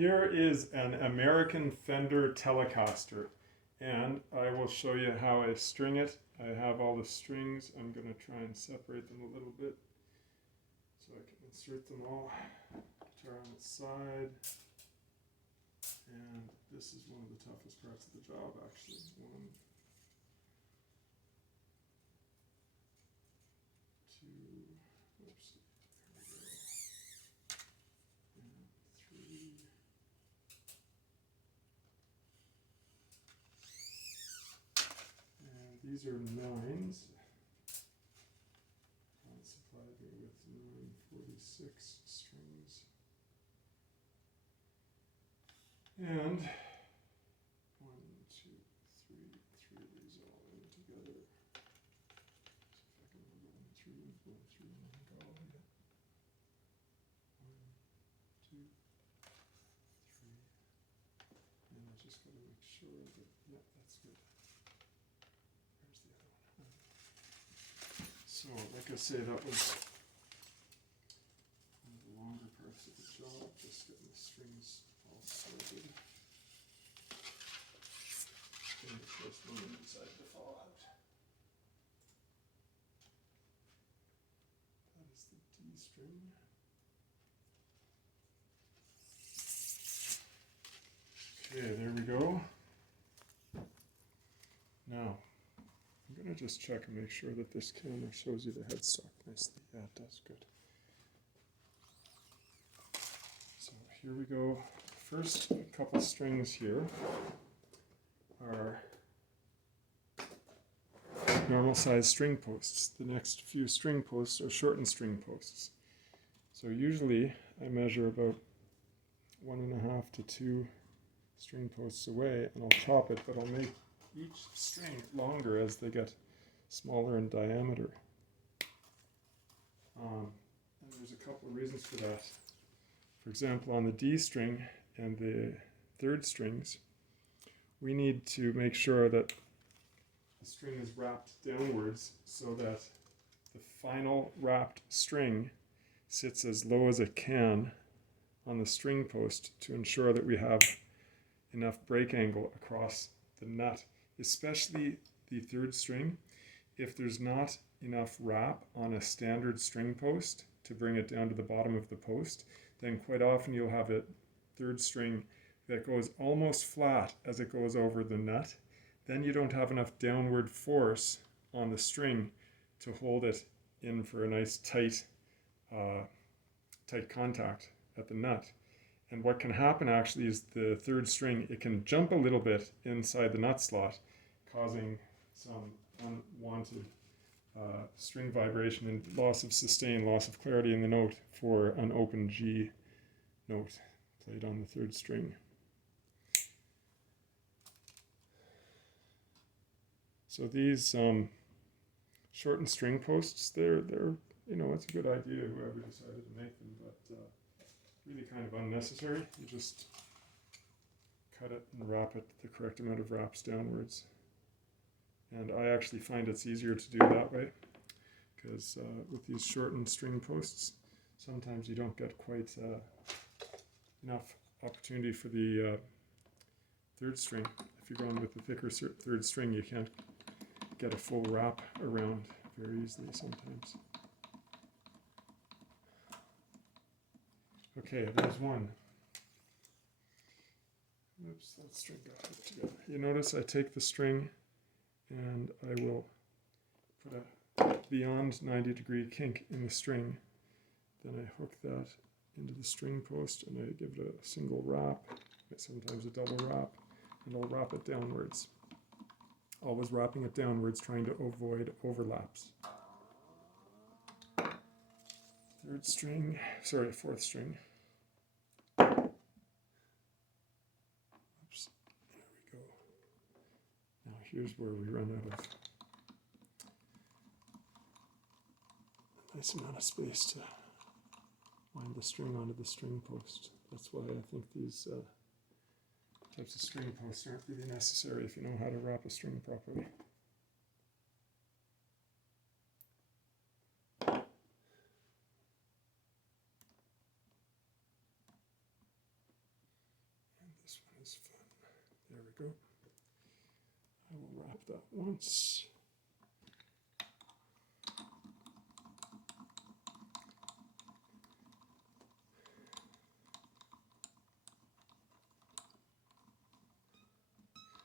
Here is an American Fender Telecaster, and I will show you how I string it. I have all the strings. I'm going to try and separate them a little bit so I can insert them all. Guitar on its side. And this is one of the toughest parts of the job, actually. 1, 2, whoops, there we go. And 3. And these are 9s. God supplied me with 946 strings. And 1, 2, 3, 3 of these all in together. See if I can run through and go through and got all of it. 1, 2, 3. And I just got to make sure that, yeah, that's good. There's the other one. So, like I say, that was one of the longer parts of the job, just getting the strings all sorted. And of course, one of them decided to fall out. That is the D string. Okay, there we go. Now, I'm going to just check and make sure that this camera shows you the headstock nicely. Yeah, it does. Good. So here we go. First, a couple strings here are normal size string posts. The next few string posts are shortened string posts. So usually I measure about 1.5 to 2 string posts away, and I'll chop it, but I'll make each string longer as they get smaller in diameter. And there's a couple of reasons for that. For example, on the D string and the third strings, we need to make sure that the string is wrapped downwards so that the final wrapped string sits as low as it can on the string post to ensure that we have enough break angle across the nut, especially the third string. If there's not enough wrap on a standard string post to bring it down to the bottom of the post, then quite often you'll have a third string that goes almost flat as it goes over the nut. Then you don't have enough downward force on the string to hold it in for a nice tight contact at the nut. And what can happen actually is the third string, it can jump a little bit inside the nut slot, causing some unwanted string vibration and loss of sustain, loss of clarity in the note for an open G note played on the third string. So these shortened string posts, they're it's a good idea whoever decided to make them, but really kind of unnecessary. You just cut it and wrap it the correct amount of wraps downwards. And I actually find it's easier to do that way because with these shortened string posts, sometimes you don't get quite enough opportunity for the third string. If you're going with the thicker third string, you can't get a full wrap around very easily sometimes. Okay, there's one. Oops, that string got hooked together. You notice I take the string and I will put a beyond 90-degree kink in the string. Then I hook that into the string post and I give it a single wrap, sometimes a double wrap, and I'll wrap it downwards. Always wrapping it downwards, trying to avoid overlaps. Fourth string. Oops, there we go. Now here's where we run out of a nice amount of space to wind the string onto the string post. That's why I think these types of string posts aren't really necessary if you know how to wrap a string properly. we go. I will wrap that once.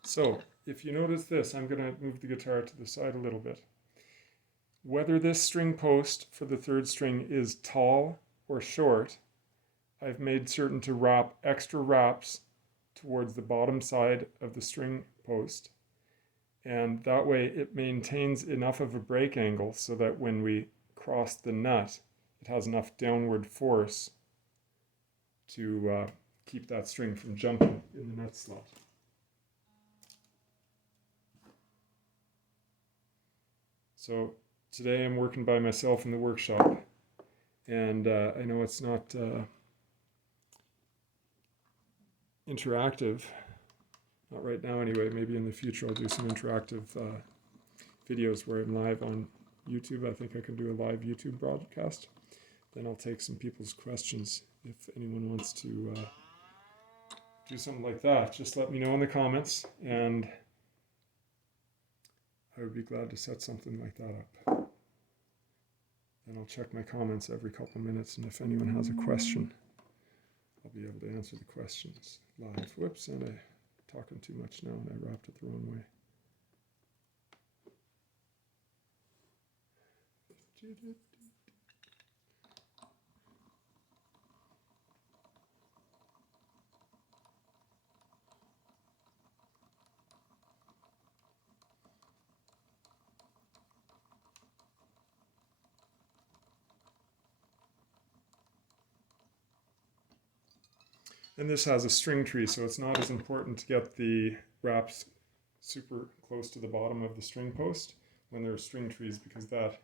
So, if you notice this, I'm going to move the guitar to the side a little bit. Whether this string post for the third string is tall or short, I've made certain to wrap extra wraps towards the bottom side of the string post. And that way it maintains enough of a break angle so that when we cross the nut, it has enough downward force to keep that string from jumping in the nut slot. So today I'm working by myself in the workshop, and I know it's not interactive, not right now anyway. Maybe in the future I'll do some interactive videos where I'm live on YouTube. I think I can do a live YouTube broadcast. Then I'll take some people's questions. If anyone wants to do something like that, just let me know in the comments, and I would be glad to set something like that up. Then I'll check my comments every couple minutes, and if anyone has a question, I'll be able to answer the questions live. Whoops, and I'm talking too much now, and I wrapped it the wrong way. And this has a string tree, so it's not as important to get the wraps super close to the bottom of the string post when there are string trees, because that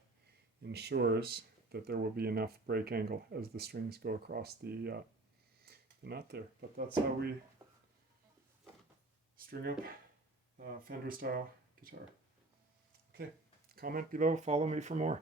ensures that there will be enough break angle as the strings go across the nut there. But that's how we string up Fender style guitar. Okay, comment below, follow me for more.